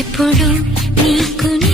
예쁜 눈, 네 눈이